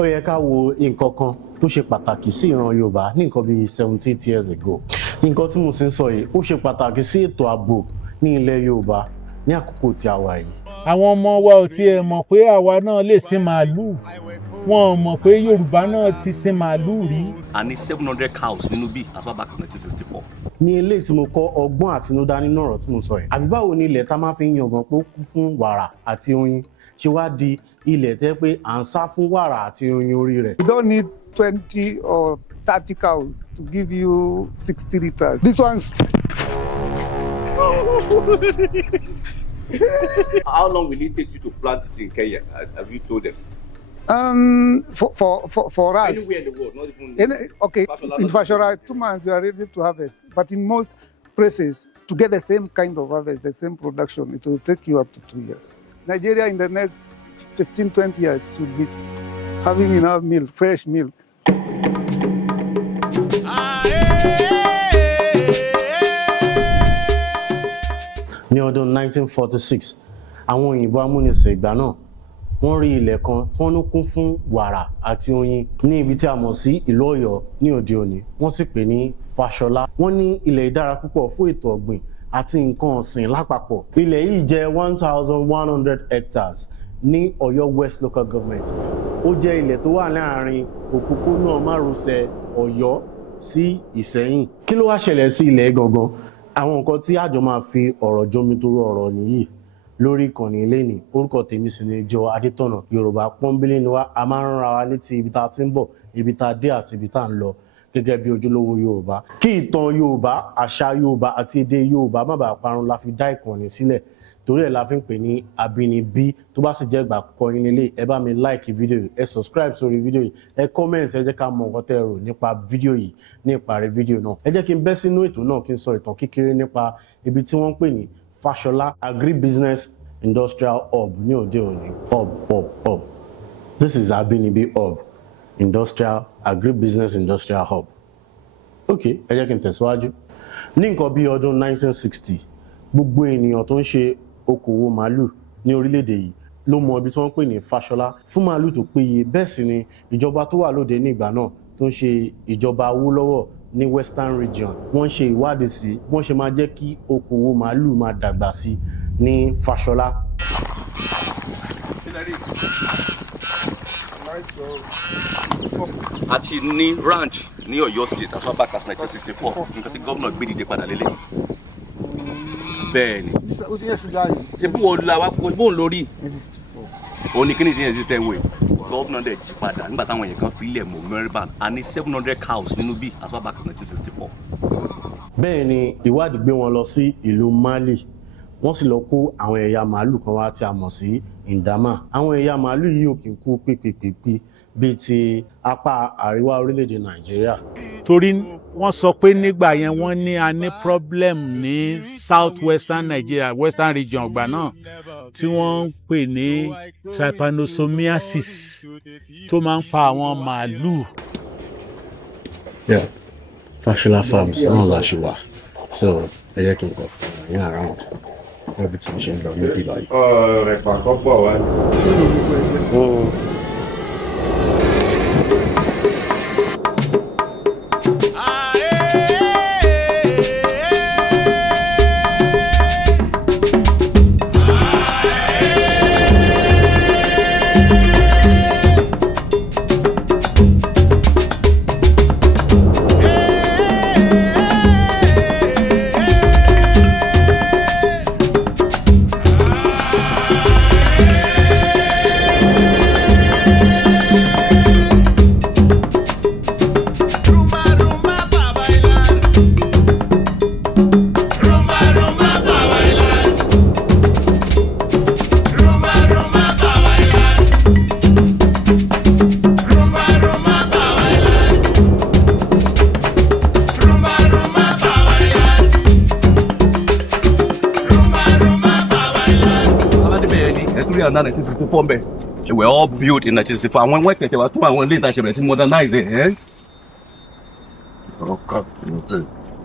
ó yẹ ká wo nǹkan kan tó ṣe pàtàkì sí ìran Yorùbá ní nǹkan bíi 78 years ago. Nǹkan tí mo sì ń sọ yìí ó ṣe pàtàkì sí ètò ààbò ní ilẹ̀ Yorùbá ní àkókò tí a wà yìí. Àwọn ọmọ wa ò tiẹ̀ mọ̀ pé àwa náà lè sin màálù. Wọn ò mọ̀ pé Yorùbá náà ti sin màálù rí. A ní 700 cows nínú bí as far back as 1964. Ní eléyìí tí mo kọ́ ọgbọ́n àtinúdá nínú ọ̀rọ̀ tí mo sọ yìí. Àbí báwo ni ilẹ̀ tá máa fi ń yangàn pé ó kún fún wàrà àti oyin ṣe wá di ilẹ̀ tẹ́ pé à ń sá fún wàrà àti oyin orí rẹ̀. You don't need 20 or 30 cows to give you 60 litres. This one's... How long will it take you to plant this in Kenya? Have you told them? For us. Anywhere in the world, not even... Okay, in Fashora, 2 months you are ready to harvest. But in most places, to get the same kind of harvest, the same production, it will take you up to 2 years. Nigeria in the next 15, 20 years should be having enough milk, fresh milk. Ní ọdún 1946, àwọn òyìnbó amúnisìn ìgbà náà wọ́n rí ilẹ̀ kan tí wọ́n ló kún fún wàrà àti oyin ní ibi tí a mọ̀ sí ìlú Ọ̀yọ́ ní òde òní. Wọ́n sì pè ní Fàṣọlá. Wọ́n ní ilẹ̀ ìdára púpọ̀ fún ètò ọ̀gbìn àti nǹkan ọ̀sìn lápapọ̀. Ilẹ̀ yìí jẹ́ 1,100 hectares ní Ọ̀yọ́ West Local Government. Ó jẹ́ ilẹ̀ tó wà láàrin òpópónà márosẹ̀ Ọ̀yọ́ sí Ìṣẹ̀yìn. Kí ló wá ṣẹlẹ̀ sí ilẹ̀ gangan? Àwọn nǹkan tí àjọ máa fi ọ̀rọ̀ jomitoro ọ̀rọ̀ nìyí lórí ìkànnì lẹ́nìí. Orúkọ tèmi sì ni Jọ Adétọ̀nà. Yorùbá pọ́nbélé ni wá. A máa ń rán ara wa létí ibi tá a ti ń bọ̀, ibi tá a dé àti ibi tá a ń lọ gẹ́gẹ́ bí ojúlówó Yorùbá. Kí ìtàn Yorùbá, àṣà Yorùbá àti èdè Yorùbá má bàa parun la fi dá ìkànnì sílẹ̀. Torí ẹ̀ la fi ń pè ní Abinibi. Tó bá sì jẹ́ ìgbà àkọ́kọ́ yín lélẹ̀, ẹ bá mi like fídíò yìí, ẹ subscribe sórí fídíò yìí, ẹ comment, ẹ jẹ́ ká mọ nǹkan tẹ́ ẹ rò nípa fídíò yìí ní ìparí fídíò náà. Ẹ jẹ́ kí n bẹ́ sínú ètò náà kí n sọ ìtàn kékeré nípa ibi tí wọ́n ń pè ní Fàṣọlá Agribusiness Industrial Hub ní òde òní. Hub. This is Abinibi Hub, Industrial Agribusiness Industrial Hub. Ok, ẹ jẹ́ kí n tẹ̀síwájú. Ní nǹkan bí ọdún 1960, gbogbo ènìyàn tó ń ṣe okòwò màálù ní orílẹ̀-èdè yìí ló mọ ibi tí wọ́n ń pè ní Fàṣọlá fún màálù tó péye. Bẹ́ẹ̀ sì ni ìjọba tó wà lóde ní ìgbà náà tó ń ṣe ìjọba Awólọ́wọ̀ ní Western Region, wọ́n ṣe ìwádìí sí wọ́n ṣe máa jẹ́ kí okòwò màálù máa dàgbà sí ní Fàṣọlá. Àti ní ranch ní Ọ̀yọ́ State as far back as 1964. Nǹkan tí gómìnà gbé dìde padà lélẹ̀. Bẹ́ẹ̀ni. Ṣé bí wọ́n la wá bóun lórí? Ó ní kíni tí yẹn exist anyway. Gómìnà dẹ̀ jí padà nígbà táwọn èèyàn kan fi ilẹ̀ mọ̀ mẹ́rìnbá. A ní 700 cows nínú bí as far back as 1964. Bẹ́ẹ̀ ni ìwádìí gbé wọn lọ sí ìlú Mali. Wọ́n sì lọ kó àwọn ẹ̀yà màálù kan wá tí a mọ̀ sí Indama. Àwọn ẹ̀yà màálù yìí ò kì í kú pípípípí bíi ti apá àríwá orílẹ̀-èdè Nàìjíríà. Torí wọ́n sọ pé nígbà yẹn wọ́n ní a ní problem ní South Western Nigeria, Western Region ọgbà náà tí wọ́n ń pè ní trypanosomiasis tó máa ń fa àwọn màálù. Fàṣọlá Farms náà la ṣe wà. So ẹ jẹ́ kí n kọ̀ fún yín around everything ṣe ń lọ níbí báyìí. Ọ̀rẹ́ pàkọ́ pọ̀ wá. Under 1964, they were all built in 1964. And when we came to one later, she was modernized.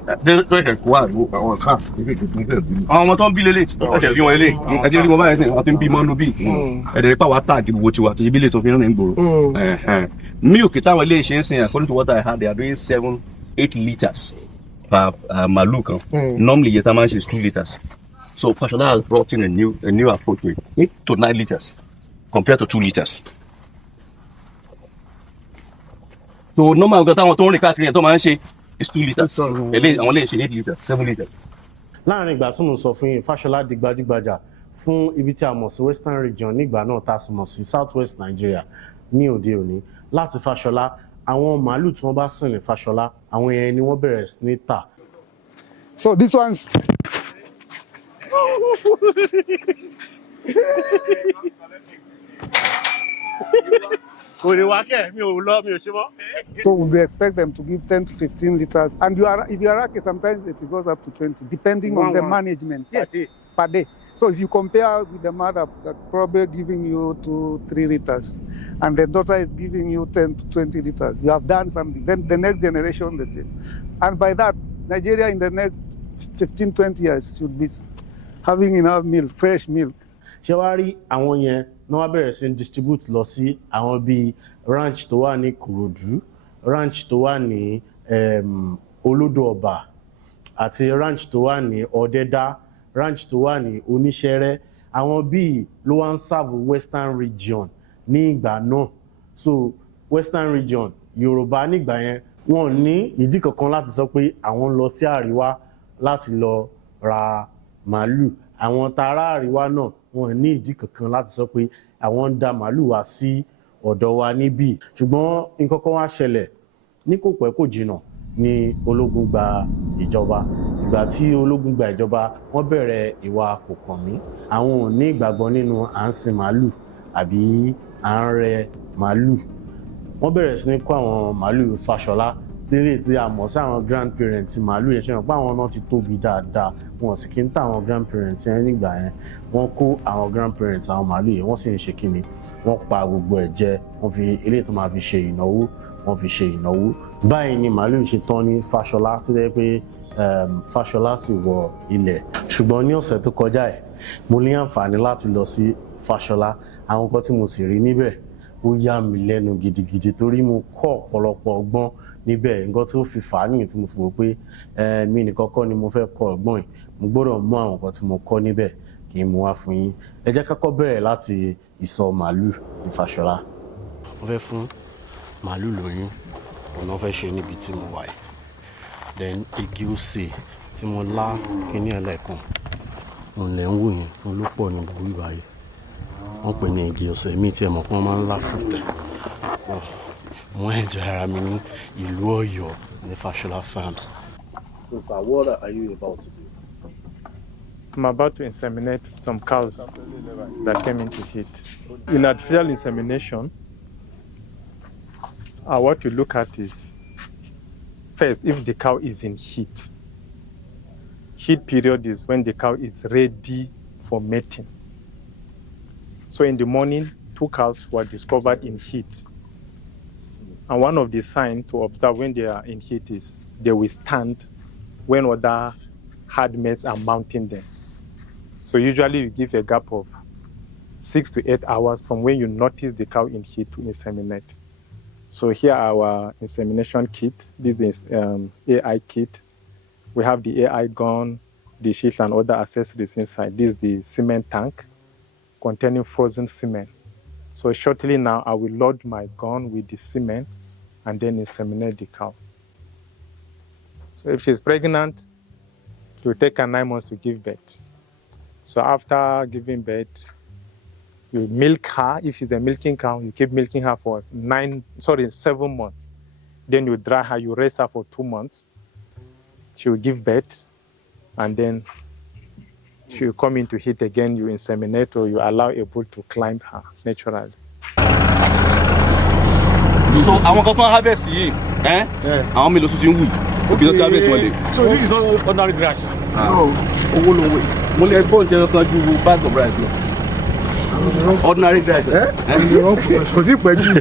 tó ẹ̀kẹ́ kó àgbo àwọn káà àwọn ọmọ tó ń bí lélẹ̀ ẹ̀kẹ́ bí wọn lélẹ̀ ẹ̀kẹ́ bí wọn báyìí ní wọ́n ti ń bí mọ́nú bí ẹ̀dẹ̀ pàwọ́ táàgì gbogbo tiwa tó ṣe bí lè tó fi rìn gbòòrò. Milk táwọn ilé iṣẹ́ ń sìn according to what I heard they are doing 7-8 litres per màlúù kan. Normally iye tá a máa ń ṣe is 2 litres. So Fashola has brought in a new approach with 8 to 9 litres compared to 2 litres. So normal nǹkan táwọn tó ń rìn káàkiri yẹn tó máa ń ṣe is 2 litres. Àwọn lè ṣe 8 litres 7 litres. láàrin ìgbà tí mo sọ fún yín Fashola di gbajúgbajà fún ibi tí a mọ̀ sí western region nígbà náà tá a sì mọ̀ sí south west Nigeria ní òde òní. Láti Fashola àwọn màálù tí wọ́n bá sìn ní Fashola àwọn yẹn ni wọ́n bẹ̀rẹ̀ sí ní tà. So this one's so we expect them to give 10 to 15 liters, and if you are lucky, sometimes it goes up to 20, depending on the management. Yes, per day. So if you compare with the mother that's probably giving you 2-3 liters, and the daughter is giving you 10 to 20 liters, you have done something. Then the next generation the same, and by that, Nigeria in the next 15-20 years should be having enough milk, fresh milk. ṣé wàá rí àwọn yẹn ní wọ́n bẹ̀rẹ̀ sí distribute lọ sí àwọn bíi ranch tó wà ní Ìkòròdú, ranch tó wà ní Olódò Ọba àti ranch tó wà ní Ọ̀dẹ́dá, ranch tó wà ní Oníṣẹ́rẹ́. Àwọn bíi ló wá ń serve western region ní ìgbà náà. So western region Yorùbá nígbà yẹn wọn ní ìdí kankan láti sọ pé àwọn lọ sí àríwá láti lọ ra màálù. Àwọn tààrà àríwá náà wọn ní ìdí kankan láti sọ pé àwọn ń da màálù wá sí ọ̀dọ̀ wa níbí. Ṣùgbọ́n nǹkan kan wá ṣẹlẹ̀ ní kò pẹ́ kò jìnnà ni ológun gba ìjọba. Ìgbà tí ológun gba ìjọba wọ́n bẹ̀rẹ̀ ìwà kò kàn mí. Àwọn ò ní ìgbàgbọ́ nínú à ń sin màálù àbí à ń rẹ màálù. Wọ́n bẹ̀rẹ̀ sí ní kó àwọn màálù Fashola tẹ́lẹ̀ tí a mọ̀ sí àwọn grandparents màálù yẹn, ṣe hàn pé àwọn náà ti tóbi dáadáa, wọn sì kí ń tà àwọn grandparents yẹn nígbà yẹn. Wọ́n kó àwọn grandparents àwọn màálù yẹn wọ́n sì ń ṣe kíni, wọ́n pa gbogbo ẹ̀ jẹ, wọ́n fi eléyìí tó máa fi ṣe ìnáwó, wọ́n fi ṣe ìnáwó. Báyìí ni màálù ṣe tán ní Fashola tó jẹ́ pé Fashola sì wọ ilẹ̀. Ṣùgbọ́n ní ọ̀sẹ̀ tó kọjá ẹ̀ mo ní àǹfààní láti lọ sí Fashola. Àwọn nǹkan tí mo sì rí níbẹ̀ ó yà mí lẹ́nu gidigidi torí mo kọ́ ọ̀pọ̀lọpọ̀ ọgbọ́n níbẹ̀. Nǹkan tí ó fi fà á nìyẹn tí mo fi wò pé mi nìkan kọ́ ni mo fẹ́ kọ́ ọgbọ́n yìí, mo gbọ́dọ̀ mú àwọn nǹkan tí mo kọ́ níbẹ̀ kí n mú wá fún yín. Ẹ jẹ́ ká kọ́kọ́ bẹ̀rẹ̀ láti ìsọ̀ màálù ní Fashola. Wọ́n fẹ́ fún màálù lóyún, òun náà fẹ́ ṣe níbi tí mo wà yìí. Then igi osè tí mo lá kíní ẹlẹ́ẹ̀kan òun lẹ̀ ń wò yẹn, òun ló pọ̀ ní gbogbo ìgbà yìí. Wọ́n pè ní igi osè, mi tí ẹ mọ̀ pé wọ́n máa ń lá fruit. Mo enjoy ara mi ní ìlú Ọ̀yọ́ ní Fashola Farms. So sir, what are you about to do? I'm about to inseminate some cows that came into heat. In artificial insemination, what you look at is, first, if the cow is in heat. Heat period is when the cow is ready for mating. So in the morning, 2 cows were discovered in heat. And one of the signs to observe when they are in heat is they will stand when other herd mates are mounting them. So usually you give a gap of 6 to 8 hours from when you notice the cow in heat to inseminate. So here our insemination kit. This is AI kit. We have the AI gun, the sheath and other accessories inside. This is the semen tank containing frozen semen. So shortly now I will load my gun with the semen and then inseminate the cow. So if she's pregnant, it will take her 9 months to give birth. So after giving birth, you milk her. If she's a milking cow, you keep milking her for 7 months. Then you dry her, you raise her for 2 months. She will give birth, and then she will come into heat again. You inseminate or you allow a bull to climb her naturally. So àwọn kan tó ń harvest yìí àwọn mélòó tún ti ń wù òbí tó ti harvest wọlé. So this is not ordinary grass. No, owó ló ń wẹ̀. Mo lè gbọ́ oúnjẹ kan ju bag of rice lọ. Ordinary grass. Kò sí pẹ̀lú.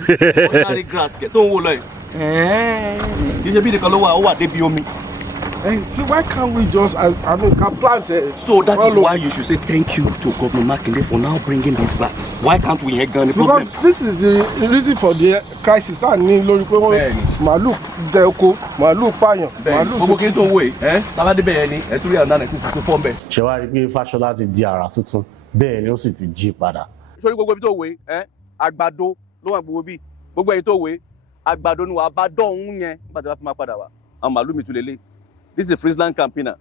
Ordinary grass kẹ́ tó ń wò lọ yìí. Kì í ṣe bí nìkan ló wà, ó wà débi omi. Why can't we just, I mean, can plant it? So that is why you should say thank you to Governor Makinde for now bringing this back. Why can't we hear Ghana problem? Because this is the reason for the crisis. That ní lórí pé wọ́n màálù jẹ oko, màálù pààyàn, màálù gbogbo kí n tó wò yìí, tábàdé bẹ́ẹ̀ ni ẹ̀ tún rí àná 1964 bẹ́ẹ̀. ṣé wàá rí i pé Fáṣọlá ti di àrà tuntun bẹ́ẹ̀ ni ó sì ti jí padà. Sórí gbogbo ibi tó wò yìí, àgbàdo ló wà gbogbo bí gbogbo ẹ̀yin tó wò yìí, àgbàdo ni wà bá dọ̀hún yẹn nígbà tí wọ́n fi máa padà wá. Àwọn màálù mi tún lélẹ̀. This is Friesland campaigner.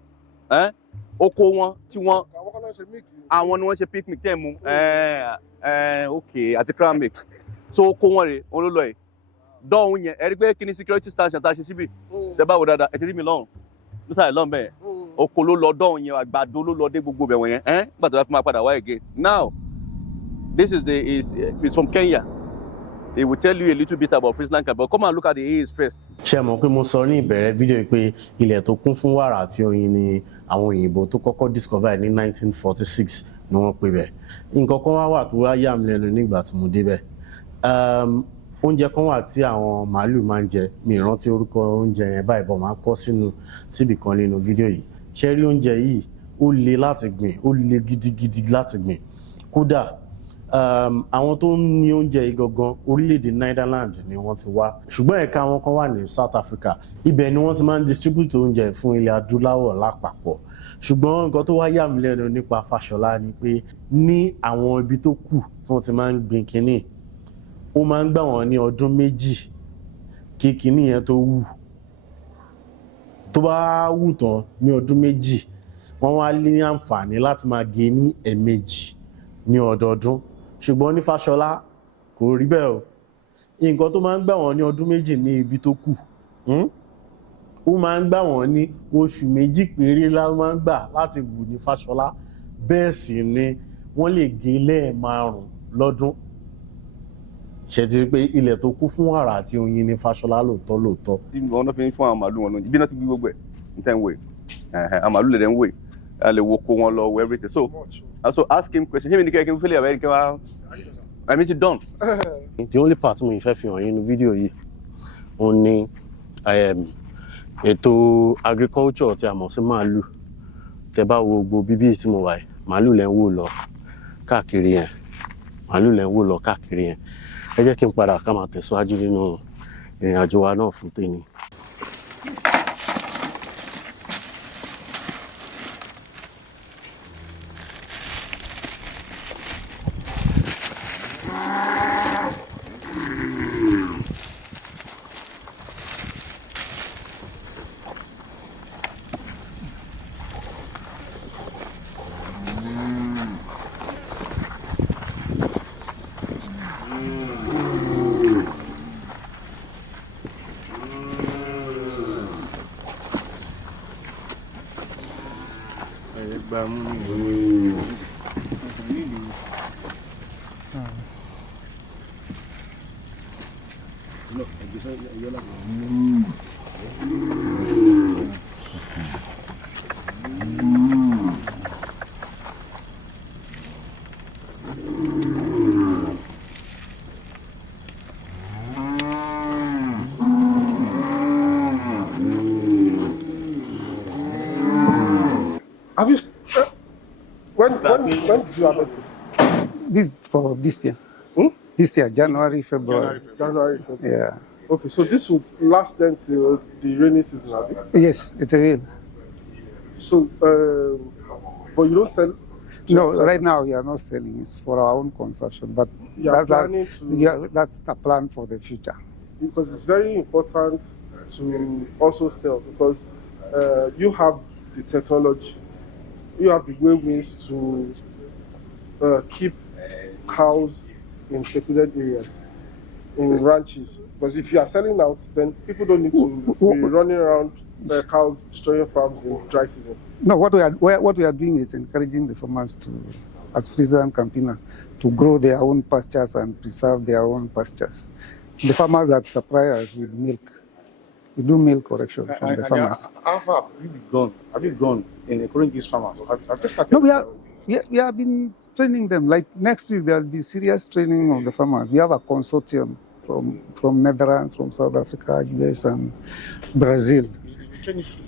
Oko wọn tí wọ́n àwọn ni wọ́n ṣe picnic tẹ́ mu okay àti crown milk. So oko wọn rè wọn ló lọ yìí. Dọ̀hún yẹn ẹ rí pé kí ni security station tá a ṣe síbì. Tẹ́ bá wò dáadáa ẹ ti rí mi lọ́rùn. Lọ́sàlẹ̀ lọ́rùn bẹ́ẹ̀. Oko ló lọ dọ̀hún yẹn àgbàdo ló lọ dé gbogbo bẹ̀ wọ̀nyẹn. Nígbà tí wọ́n fi máa padà wá again. Now this is it's from Kenya. It will tell you a little bit about Friesland campaign, but come and look at the A's first. ṣé mọ̀ pé mo sọ ní ìbẹ̀rẹ̀ fídíò yìí pé ilẹ̀ tó kún fún wàrà àti oyin ni àwọn òyìnbó tó kọ́kọ́ discover ní 1946 ni wọ́n pè bẹ̀. Nǹkan kan wà tó wá yà mí lẹ́nu nígbà tí mo débẹ̀. Oúnjẹ kan wà tí àwọn màálù máa ń jẹ, mi rántí orúkọ oúnjẹ yẹn báyìí bọ̀ máa kọ síbì kan nínú fídíò yìí. Ṣé rí oúnjẹ yìí ó le láti gbìn, ó le gidigidi láti gbìn. Kódà àwọn tó ń ní oúnjẹ yìí gangan orílẹ̀-èdè Netherlands ni wọ́n ti wá, ṣùgbọ́n ẹ̀ka wọn kan wà ní South Africa. Ibẹ̀ ni wọ́n ti máa ń distribute oúnjẹ fún ilẹ̀ adúláwọ̀ lápapọ̀. Ṣùgbọ́n nǹkan tó wá yà mí lẹ́nu nípa Fáṣọlá ni pé ní àwọn ibi tó kù tí wọ́n ti máa ń gbin kínní, ó máa ń gbà wọ́n ní ọdún méjì kí kínní yẹn tó wù. Tó bá wù tán ní ọdún méjì, wọ́n wá ní àǹfààní láti máa gé ní ẹ̀ẹ̀mejì ní ọdọọdún. Ṣùgbọ́n ní Fáṣọlá kò rí bẹ́ẹ̀ o. Nǹkan tó máa ń gbà wọ́n ní ọdún méjì ní ibi tó kù, ó máa ń gbà wọ́n ní oṣù méjì péré la máa ń gbà láti wù ní Fáṣọlá. Bẹ́ẹ̀ sì ni wọ́n lè gé lẹ́ẹ̀márùn lọ́dún. Ṣé ti rí pé ilẹ̀ tó kún fún wàrà àti oyin ní Fáṣọlá lóòótọ́. Tí wọ́n náà fi ń fún àwọn màálù wọn lóúnjẹ, bí náà ti gbé gbogbo ẹ̀ ní tẹ́ ń wò yìí. Àwọn màálù lè dẹ̀ ń wò yìí. A lè wo kó wọn lọ wo everything. So also ask him question. Him indicate feel very well. I mean, it's done. The only part mo fẹ́ fi hàn yín nínú fídíò yìí òun ni ètò agriculture tí a mọ̀ sí màálù. Tẹ́ bá wo gbogbo bíbí tí mo wà yìí, màálù lẹ́ ń wò lọ káàkiri yẹn. Màálù lẹ́ ń wò lọ káàkiri yẹn. Ẹ jẹ́ kí n padà ká máa tẹ̀síwájú nínú ìrìn àjò wa náà fún tèmi. Have you? When did you harvest this? This for this year. This year, January, February. January, February. Yeah. Okay, so this would last then till the rainy season, have you? Yes, it's a real. So, but you don't sell? No, right now we are not selling. It's for our own consumption. But that's the plan for the future. Because it's very important to also sell, because you have the technology, you have the way means to keep cows in secluded areas, in ranches. Because if you are selling out, then people don't need to be running around cows destroying farms in dry season. No, what we are doing is encouraging the farmers to, as Friesland campaigner, to grow their own pastures and preserve their own pastures. The farmers that supply us with milk, we do milk correction from the farmers. How far have you gone in encouraging these farmers? Have they started? No, we have been training them. Like next week, there will be serious training of the farmers. We have a consortium from Netherlands, from South Africa, US, and Brazil. Is the training free?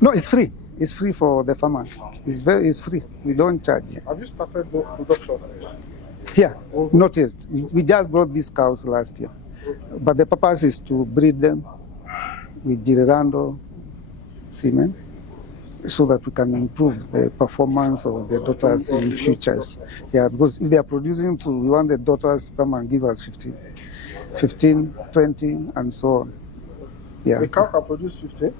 No, it's free. It's free for the farmers. It's free. We don't charge. Have you started the production? Here, not yet. We just brought these cows last year. But the purpose is to breed them with Girando semen so that we can improve the performance of the daughters in futures. Yeah, because if they are producing two, we want the daughters to come and give us 15, 20, and so on. Yeah. The cow can produce 15?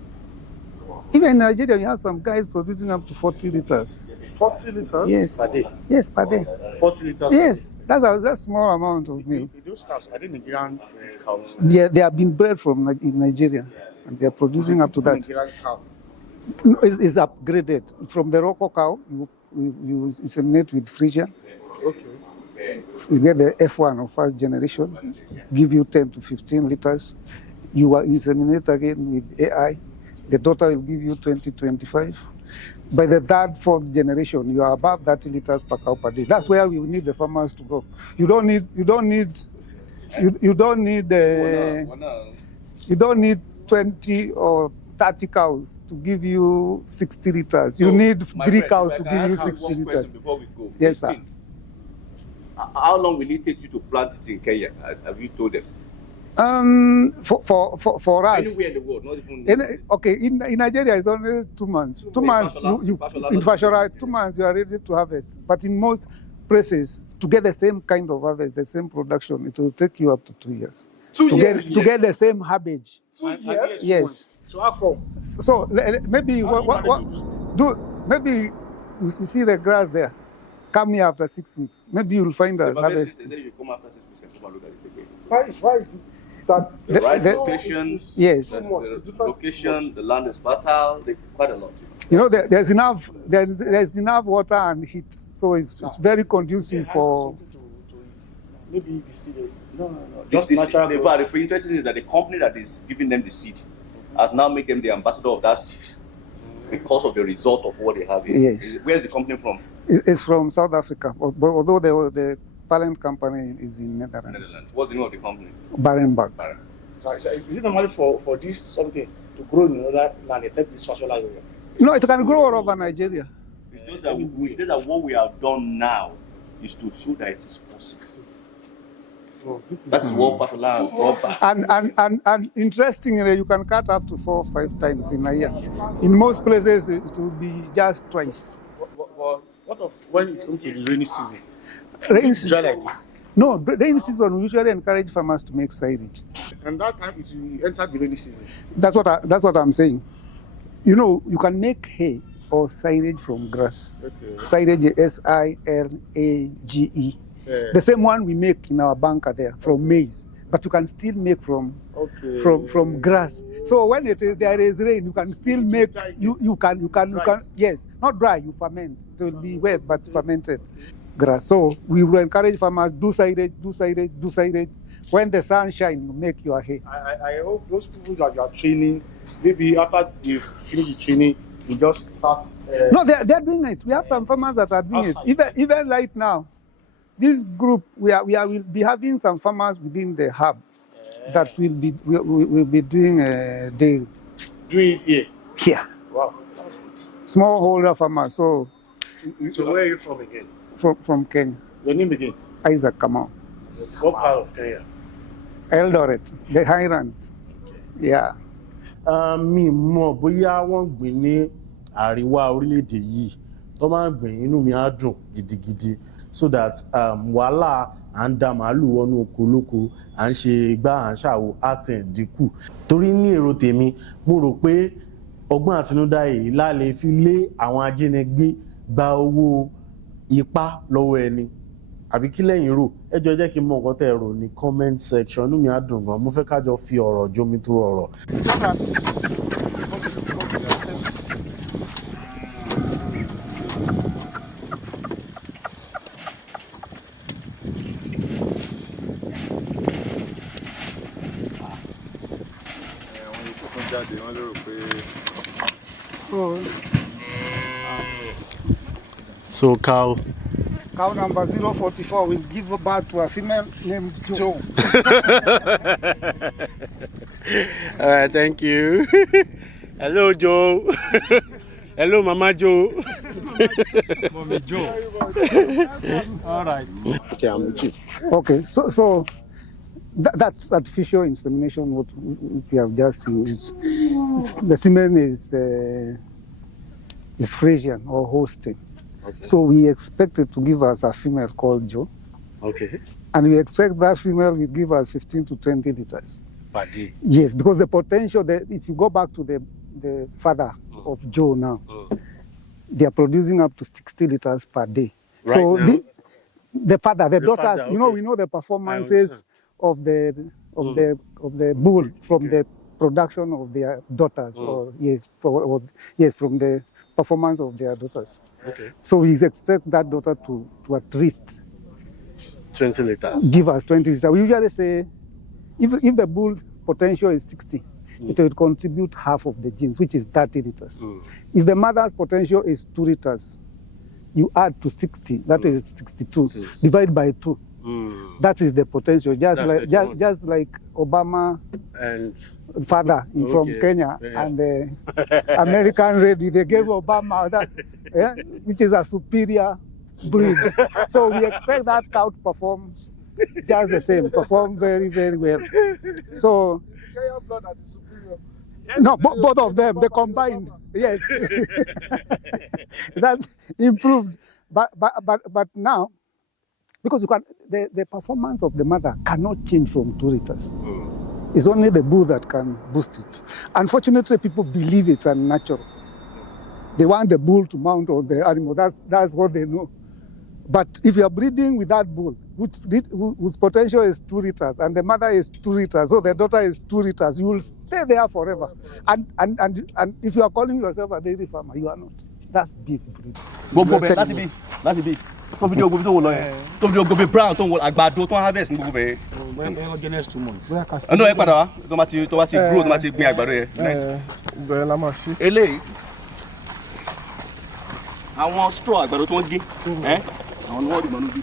Even in Nigeria, we have some guys producing up to 40 liters. 40 liters? Yes. Per day? Yes, per day. 40 liters? Yes, that's a small amount of milk. Those cows, are they Nigerian cows? They have been bred from in Nigeria, and they are producing up to that. Nigerian cow. No, it's upgraded. From the Rocco cow, you inseminate with Frisia. Okay. You get the F1 or first generation, give you 10 to 15 liters. You will inseminate again with AI. The daughter will give you 20, 25. By the third, fourth generation, you are above 30 liters per cow per day. That's where we need the farmers to go. You don't need 20 or 30 cows to give you 60 liters. You need 3 cows to give you 60 liters. Before we go, Yes, sir. How long will it take you to plant this in Kenya? Have you told them? For us, Anywhere in the world, not even. in Nigeria it's only 2 months. 2 months in Fashola, 2 months you are ready to harvest. But in most places, to get the same kind of harvest, the same production, it will take you up to 2 years. 2 years? To get the same herbage. 2 years? Yes. So how come? So maybe maybe we see the grass there. Come here after 6 weeks. Maybe you'll find us harvest. You come after 6 weeks and come and look at it again. Why is it that The right location, yes. the location, the land is fertile, quite a lot. You know, there's enough water and heat, so it's very conducive for. Maybe the seed. No. The interesting thing is that the company that is giving them the seed has now made them the ambassador of that seed because of the result of what they have here. Yes. Where's the company from? It's from South Africa, but although the parent company is in Netherlands. What's the name of the company? Barenberg. So is it normally for this something to grow in another land except this Fashola area? No, it can grow all over Nigeria. It's just that we say that what we have done now is to show that it is possible. That is what Fashola brought back. And interestingly, you can cut up to 4 or 5 times in a year. In most places, it will be just twice. What of when it comes to the rainy season? Rainy It's dry like this. No, rainy season we usually encourage farmers to make silage. And that time it will enter the rainy season. That's what I'm saying. You know, you can make hay or silage from grass. Okay. Silage, silage. Yeah. The same one we make in our bunker there from maize, but you can still make from grass. So when there is rain, you can still make you can yes, not dry, you ferment. It will be wet but fermented grass. So we will encourage farmers do silage. When the sun shines, you make your hay. I hope those people that you are training, maybe after they finish the training, you just start. No, they're doing it. We have some farmers that are doing it. Even right now, this group will be having some farmers within the hub that will be doing dairy. Doing it here. Here. Wow. Smallholder farmers. So where are you from again? From Kenya. Your name again? Isaac Kamau. What part of Kenya? Eldoret, the Highlands. Yeah. Mi mọ̀ bóyá wọ́n gbìn ní àríwá orílẹ̀-èdè yìí tó máa ń gbìn inú mi á dùn gidigidi so that wàhálà à ń da màálù wọnú oko olóko à ń ṣe igbá à ń ṣàwò àti dínkù torí ní èrò tèmi mo rò pé ọgbọ́n àtinúdá yìí la lè fi lé àwọn ajínigbé gba owó ipá lọ́wọ́ ẹni àbí kí lẹ́yìn rò ẹ jọ̀ọ́ jẹ́ kí n mọ̀ nǹkan tẹ́ ẹ rò ní comment section inú mi á dùn gan mo fẹ́ ká jọ fi ọ̀rọ̀ jómi tó ọ̀rọ̀. So cow number 044 will give birth to a female named Joe. All right, thank you. Hello, Joe. Hello, Mama Joe. Mommy Joe. All right. Okay, I'm with you. Okay, so that's artificial insemination. What we have just seen is the semen is Frisian or Holstein. Okay. So we expect it to give us a female called Joe, Okay. and we expect that female will give us 15 to 20 liters. Per day. Yes, because the potential, if you go back to the father of Joe now, they are producing up to 60 liters per day. Right So now? the father, the daughters, father, you know, okay. the performances of the bull from the production of their daughters, or from the performance of their daughters. Okay. So we expect that daughter to at least 20 liters. give us 20 liters. We usually say if the bull potential is 60, it will contribute half of the genes, which is 30 liters. If the mother's potential is 2 liters, you add to 60, that is 62, divide by 2. That is the potential, just like Obama And father from Kenya and the American lady, they gave Obama that, which is a superior breed. So we expect that cow to perform just the same, perform very, very well. So, Kenya blood that is superior. no, both of them, they combined, yes. That's improved. But now, because the performance of the mother cannot change from 2 liters. It's only the bull that can boost it. Unfortunately, people believe it's unnatural. They want the bull to mount on the animal. That's what they know. But if you are breeding with that bull, whose potential is 2 liters, and the mother is 2 liters, so the daughter is 2 liters, you will stay there forever. And if you are calling yourself a dairy farmer, you are not. That's beef breed. Go láti bí tó fídíò gbogbo tó wò lọ yẹn tó fídíò gbogbo brown tó wò àgbàdo tó harvest ní gbogbo yẹn. When next 2 months. ẹnu ẹ padà wá tó bá ti grow tó bá ti gbin àgbàdo yẹn. Bẹ́ẹ̀ la máa ṣe. Eléyìí àwọn straw àgbàdo tó ń gé àwọn ni wọ́n rí mọ́nú bí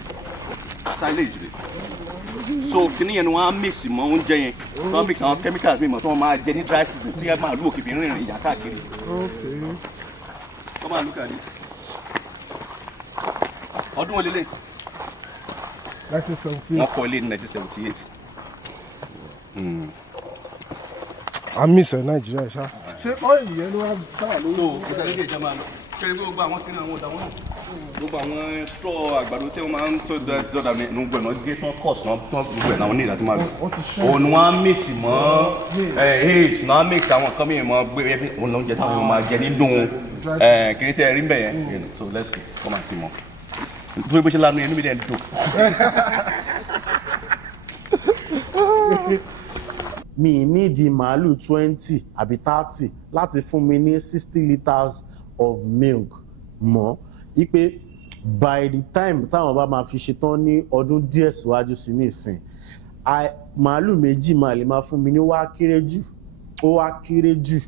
silage rẹ̀. So kìnìún yẹn ni wọ́n á mix mọ́ oúnjẹ yẹn wọ́n á mix àwọn chemicals mímọ́ tó wọ́n máa jẹ ní dry season tí ẹ máa lú òkè fi rìnrìn ìyá káàkiri. Come on, look at it. Ọdún wọn lélẹ̀. 1978. Wọ́n kọ́ ilé ní 1978. I miss Nigeria ṣá. Ṣé ọ́ìlì yẹn ló wá sábà lórí? So ìgbà ilé ìjọba lọ. Kẹ́rin gbogbo àwọn kí ni àwọn ọ̀dà wọn náà. Gbogbo àwọn straw àgbàdo tí wọ́n máa ń tó dọ́dà ní gbogbo ẹ̀ náà gé tán cost náà tán gbogbo ẹ̀ náà wọ́n ní ìdájọ́ máa gbé. Òun ni wọ́n á mix mọ́ haze náà á mix àwọn nǹkan mìíràn mọ́ gbé òun ló ń jẹ táwọn máa jẹ nínú kiri tẹ́ ẹ rí mbẹ̀ yẹn. So let's go come and see more. Fún bó ṣe lanu yẹn níbi dẹ̀ ń dùn. Mi nídìí màálù 20 àbí 30 láti fún mi ní 60 liters of milk mọ́. Ipe by the time táwọn bá máa fi ṣetán ní ọdún díẹ̀ síwájú sí nísìn, màálù méjì máa lè máa fún mi ní ó wá kéré jù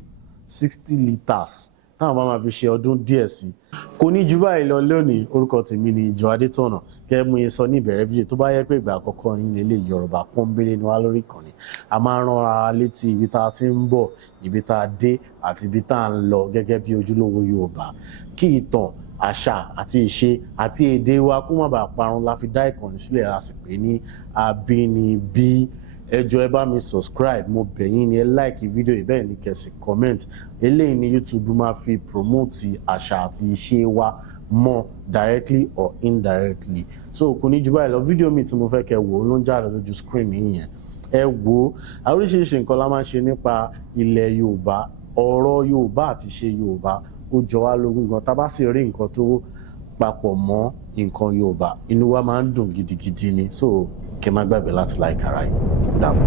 60 liters táwọn bá máa fi ṣe ọdún díẹ̀ sí. Kò ní jù báyìí lọ lónìí. Orúkọ tèmi ni Ìjọ Adétọ̀nà. Gẹ́gẹ́ bí mo sọ ní ìbẹ̀rẹ̀ fídíò, tó bá yẹ pé ìgbà àkọ́kọ́ yín lélẹ̀ Yorùbá pọ́nbélé ni wá lórí ìkànnì. A máa ń rán ara létí ibi tá a ti ń bọ̀, ibi tá a dé àti ibi tá a ń lọ gẹ́gẹ́ bí ojúlówó Yorùbá. Kí ìtàn, àṣà àti ìṣe àti èdè wa kó má bàa parun la fi dá ìkànnì sílẹ̀ la sì pè ní Abinibi. Ẹ jọ̀ọ́ ẹ bá mi subscribe, mo bẹ̀ yín ni ẹ like fídíò yìí, bẹ́ẹ̀ ni kẹ́ sì comment. Eléyìí ni YouTube máa fi promote àṣà àti ìṣe wa more directly or indirectly. So kò ní jù báyìí lọ. Fídíò mi tí mo fẹ́ kẹ́ wò ló ń jáde lójú screen yìí yẹn. Ẹ wò ó, oríṣiríṣi nǹkan la máa ń ṣe nípa ilẹ̀ Yorùbá, ọ̀rọ̀ Yorùbá àti ìṣe Yorùbá. Ó jọ wá lógún gan. Tá bá sì rí nǹkan tó papọ̀ mọ́ nǹkan Yorùbá, inú wa máa ń dùn gidigidi ni. So kẹ́ má gbàgbé láti like ara yín. Dàbọ̀.